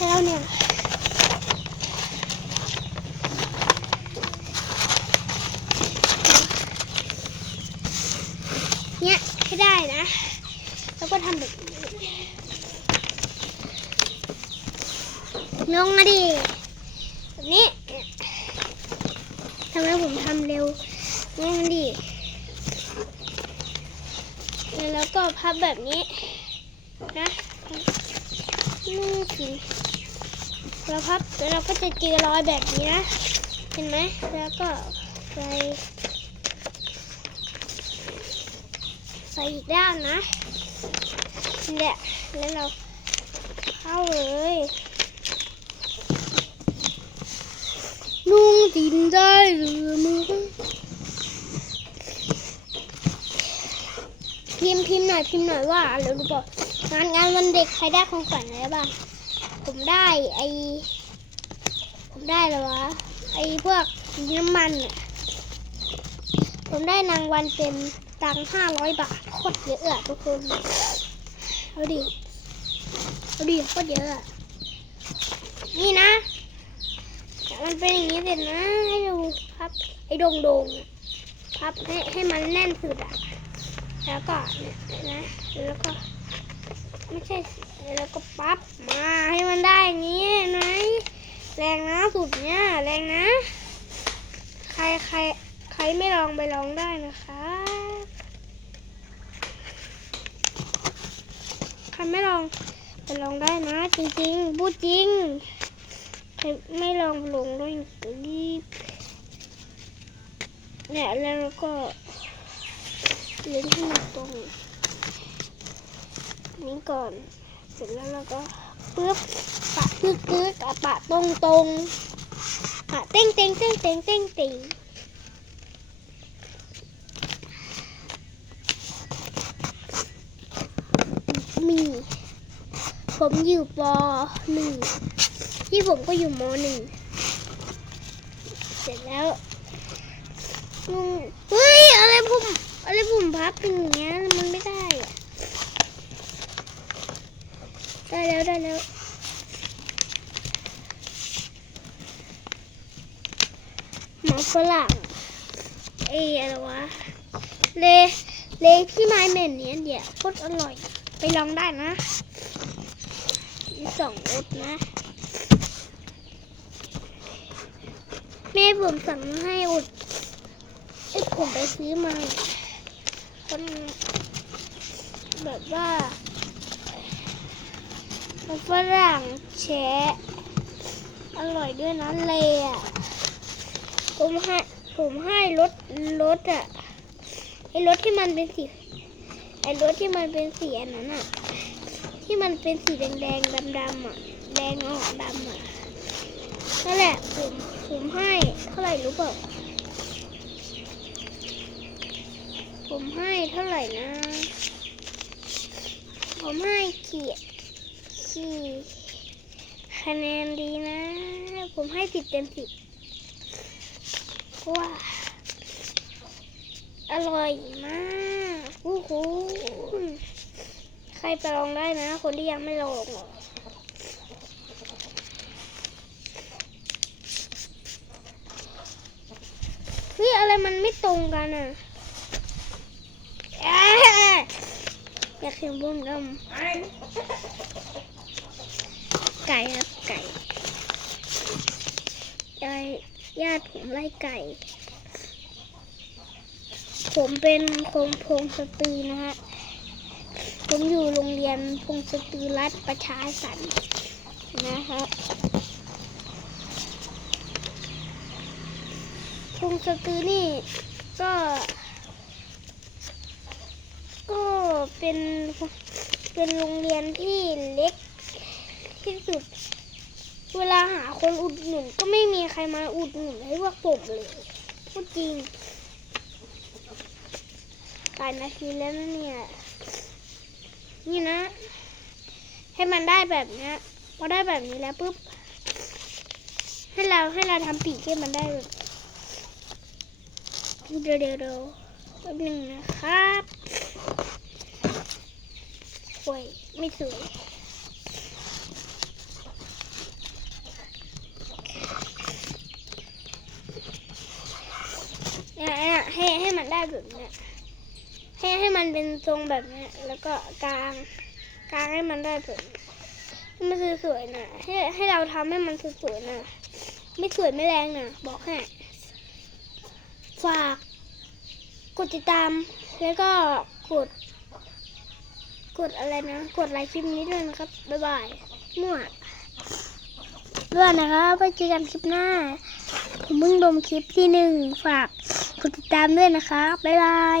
แล้วเนี่ยเนี่ยให้ได้นะ แล้วก็ทำแบบนี้ลงมาดิแบบนี้ทำไมผมทำเร็วลงมาดิแล้วก็พับแบบนี้นะ นี่คือ เราพับแล้วเราก็จะเจอรอยแบบนี้นะ เห็นไหมแล้วก็ใส่ใส่อีกด้านนะนี่แหละแล้วเราเข้าเลยนุ่งดินได้หรือมึงพิมพ์พิมพ์หน่อยพิมพ์หน่อยว่าอะไรรู้ป่ะงานงานวันเด็กใครได้ของขวัญอะไรบ้าง ผมได้ไอผมได้แล้วะไอพวกน้ำมันอะผมได้รางวัลเป็นตังห้าร้อยบาทโคตรเยอะอะทุกคนเอาดิเอาดิโคตรเยอะอะนี่นะมันเป็นอย่างนี้เสร็จนะให้ดูพับไอ้โดงโดงๆพับให้ให้มันแน่นสุดอะแล้วก็เนี่ยนะแล้วก็ ไม่ใช่แล้วก็ปั๊บมาให้มันได้อย่างนี้นไหมแรงนะสุดเนี้ยแรงนะ ใครใครใครไม่ลองไปลองได้นะคะใครไม่ลองไปลองได้นะ จริงๆพูดจริงใครไม่ลองลงด้วยรีบเนี่ยแล้วก็เล่นให้มันตรง นี้ก่อน เสร็จแล้วเราก็ปึ๊บปะปึ๊บปึ๊บปะตรงตรงปะเต้งเต้งเต้งเต้งเต้งเต้งมี ผมอยู่ปหนึ่งที่ผมก็อยู่มหนึ่งเสร็จแล้วงงเฮ้ย อะไรผม อะไรผมพับเป็นอย่างเงี้ยมันไม่ได้อะ ได้แล้วได้แล้วหมาฝรั่งเอ้ยอะไรวะ เลเลที่ไม้เหม็นเนี้ยเดี๋ยวโคตรอร่อย ไปลองได้นะมีสองรสนะ แม่ผมสั่งให้อุดไอ้ผมไปซื้อมาคนแบบว่า ฝรั่งแชะอร่อยด้วยนะเลยอะผมให้ผมให้รสรสอะไอรสที่มันเป็นสีไอรสที่มันเป็นสีอันนั้นอะที่มันเป็นสีแดงแดงดำดำอะแดงออกดำอะนั่นแหละผมผมให้เท่าไหร่รู้เปล่าผมให้เท่าไหร่นะ ผมให้เขียด สี่คะแนนดีนะ ผมให้สิบเต็มสิบว้าอร่อยมากโอู้หูใครไปลองได้นะ คนที่ยังไม่ลองหรอเฮ้ยอะไรมันไม่ตรงกันอะอะอยากเห็นบุ้มดำ ไก่ครับไก่ยายญาติผมไล่ไก่ ผมเป็นคงพงสตรีนะฮะ ผมอยู่โรงเรียนพงสตรีรัฐประชาสันต์นะฮะพงสตรีนี่ก็ ก็เป็นเป็นโรงเรียนที่เล็ก ที่สุด เวลาหาคนอุดหนุนก็ไม่มีใครมาอุดหนุนให้พวกผมเลยพูดจริงหลายนาทีแล้วนะเนี่ย นี่นะ ให้มันได้แบบเนี้ยพอได้แบบนี้แล้วปุ๊บ ให้เราให้เราทำปีกให้มันได้แบบเดี๋ยวเดี๋ยวแป๊บหนึงนะครับโอ้ยไม่สวย เนี่ยเนี่ยให้ให้มันได้แบบเนี้ยให้ให้มันเป็นทรงแบบเนี้ยแล้วก็กลางกลางให้มันได้แบบให้มันสวยๆนะให้ให้เราทำให้มันสวยๆนะไม่สวยไม่แรงนะบอกให้ฝากกดติดตาม แล้วก็กด กดอะไรนะ กดไลค์คลิปนี้ด้วยนะครับ บ๊ายบายมั่วด้วยนะครับไปเจอกันคลิปหน้า ผมเพิ่งลงคลิปที่หนึ่งฝาก กดติดตามด้วยนะคะ บ๊ายบาย